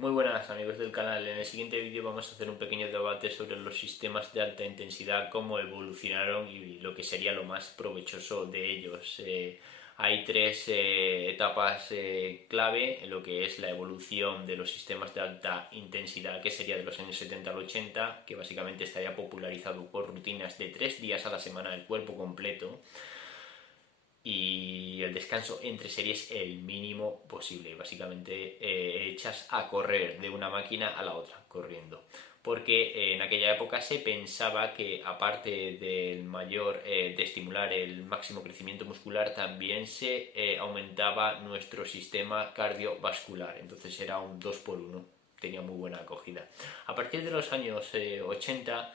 Muy buenas amigos del canal, en el siguiente vídeo vamos a hacer un pequeño debate sobre los sistemas de alta intensidad, cómo evolucionaron y lo que sería lo más provechoso de ellos. Hay tres etapas clave en lo que es la evolución de los sistemas de alta intensidad, que sería de los años 70 al 80, que básicamente estaría popularizado por rutinas de 3 días a la semana del cuerpo completo, y el descanso entre series el mínimo posible. Básicamente echas a correr de una máquina a la otra, corriendo. Porque en aquella época se pensaba que aparte del mayor de estimular el máximo crecimiento muscular, también se aumentaba nuestro sistema cardiovascular. Entonces era un 2 por 1, tenía muy buena acogida. A partir de los años 80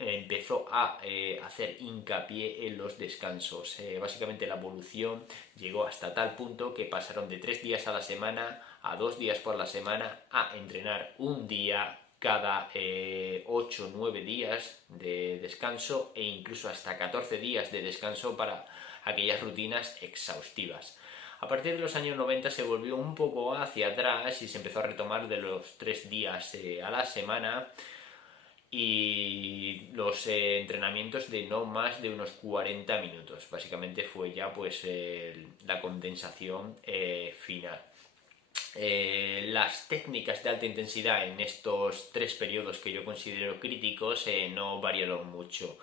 empezó a hacer hincapié en los descansos. Básicamente la evolución llegó hasta tal punto que pasaron de 3 días a la semana a 2 días por la semana a entrenar un día cada 8 o 9 días de descanso e incluso hasta 14 días de descanso para aquellas rutinas exhaustivas. A partir de los años 90 se volvió un poco hacia atrás y se empezó a retomar de los 3 días a la semana y los entrenamientos de no más de unos 40 minutos. Básicamente fue ya pues la condensación final. Las técnicas de alta intensidad en estos tres periodos que yo considero críticos no variaron mucho.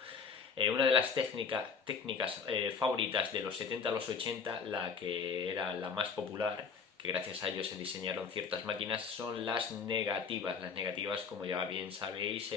Una de las técnicas favoritas de los 70 a los 80, la que era la más popular, que gracias a ello se diseñaron ciertas máquinas, son las negativas. Las negativas, como ya bien sabéis,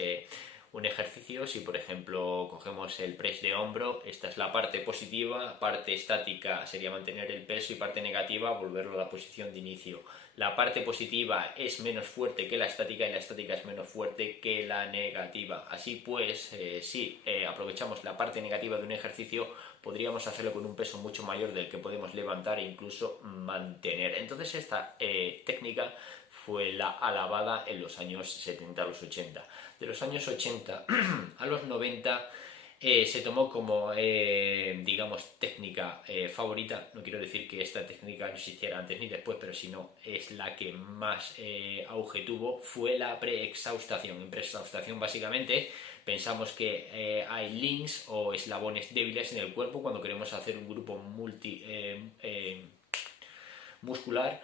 un ejercicio, si por ejemplo cogemos el press de hombro, esta es la parte positiva, parte estática sería mantener el peso y parte negativa volverlo a la posición de inicio. La parte positiva es menos fuerte que la estática y la estática es menos fuerte que la negativa. Así pues, si aprovechamos la parte negativa de un ejercicio, podríamos hacerlo con un peso mucho mayor del que podemos levantar e incluso mantener. Entonces esta técnica fue la alabada en los años 70 a los 80. De los años 80 a los 90 se tomó como, digamos, técnica favorita. No quiero decir que esta técnica no existiera antes ni después, pero si no, es la que más auge tuvo, fue la preexhaustación. En preexhaustación, básicamente, pensamos que hay links o eslabones débiles en el cuerpo cuando queremos hacer un grupo muscular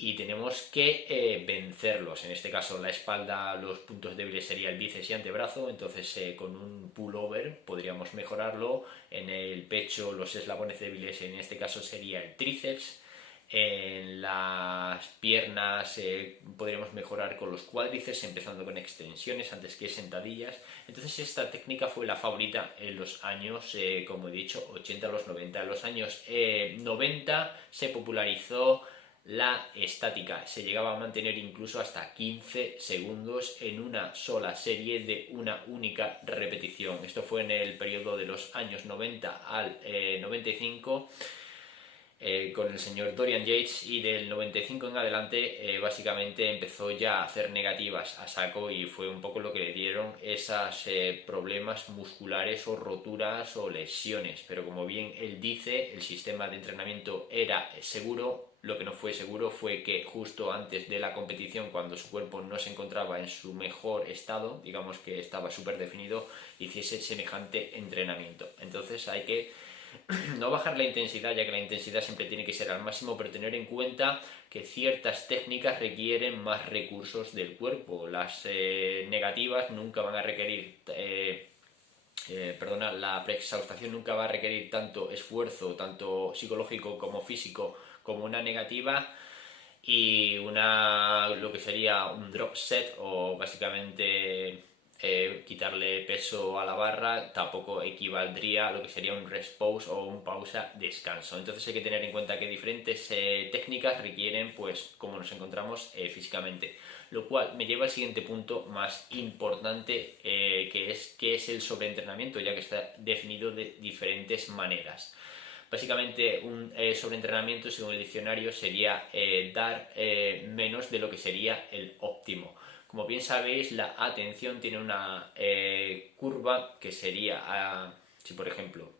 y tenemos que vencerlos. En este caso la espalda, los puntos débiles sería el bíceps y antebrazo, entonces con un pullover podríamos mejorarlo. En el pecho los eslabones débiles en este caso sería el tríceps. En las piernas podríamos mejorar con los cuádriceps, empezando con extensiones antes que sentadillas. Entonces esta técnica fue la favorita en los años, como he dicho, 80 a los 90. En los años 90 se popularizó la estática. Se llegaba a mantener incluso hasta 15 segundos en una sola serie de una única repetición. Esto fue en el periodo de los años 90 al 95 con el señor Dorian Yates, y del 95 en adelante básicamente empezó ya a hacer negativas a saco y fue un poco lo que le dieron esos problemas musculares o roturas o lesiones. Pero como bien él dice, el sistema de entrenamiento era seguro. Lo que no fue seguro fue que justo antes de la competición, cuando su cuerpo no se encontraba en su mejor estado, digamos que estaba súper definido, hiciese semejante entrenamiento. Entonces hay que no bajar la intensidad, ya que la intensidad siempre tiene que ser al máximo, pero tener en cuenta que ciertas técnicas requieren más recursos del cuerpo. Las negativas nunca van a requerir, la preexhaustación nunca va a requerir tanto esfuerzo, tanto psicológico como físico, como una negativa. Y lo que sería un drop set, o básicamente quitarle peso a la barra, tampoco equivaldría a lo que sería un rest pause o un pausa descanso. Entonces hay que tener en cuenta que diferentes técnicas requieren pues cómo nos encontramos físicamente, lo cual me lleva al siguiente punto más importante, que es el sobreentrenamiento, ya que está definido de diferentes maneras. Básicamente un sobreentrenamiento, según el diccionario, sería dar menos de lo que sería el óptimo. Como bien sabéis, la atención tiene una curva que sería, si por ejemplo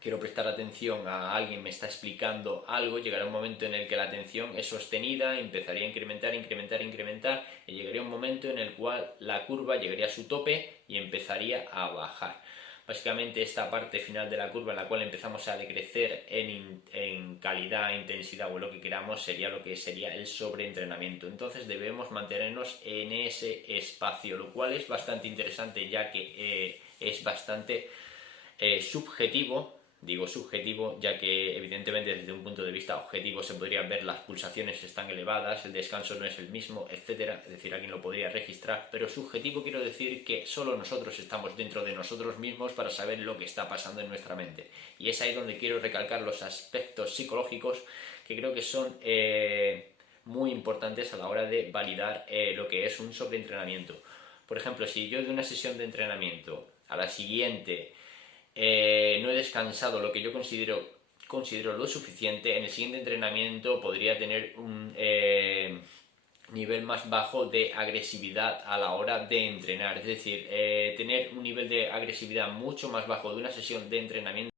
quiero prestar atención a alguien, me está explicando algo, llegará un momento en el que la atención es sostenida, empezaría a incrementar, incrementar, incrementar, y llegaría un momento en el cual la curva llegaría a su tope y empezaría a bajar. Básicamente esta parte final de la curva en la cual empezamos a decrecer en calidad, intensidad o lo que queramos sería lo que sería el sobreentrenamiento. Entonces debemos mantenernos en ese espacio, lo cual es bastante interesante ya que es bastante subjetivo. Digo subjetivo, ya que evidentemente desde un punto de vista objetivo se podría ver las pulsaciones están elevadas, el descanso no es el mismo, etcétera. Es decir, alguien lo podría registrar, pero subjetivo quiero decir que solo nosotros estamos dentro de nosotros mismos para saber lo que está pasando en nuestra mente. Y es ahí donde quiero recalcar los aspectos psicológicos que creo que son muy importantes a la hora de validar lo que es un sobreentrenamiento. Por ejemplo, si yo de una sesión de entrenamiento a la siguiente no he descansado lo que yo considero lo suficiente, en el siguiente entrenamiento podría tener un nivel más bajo de agresividad a la hora de entrenar. Es decir, tener un nivel de agresividad mucho más bajo de una sesión de entrenamiento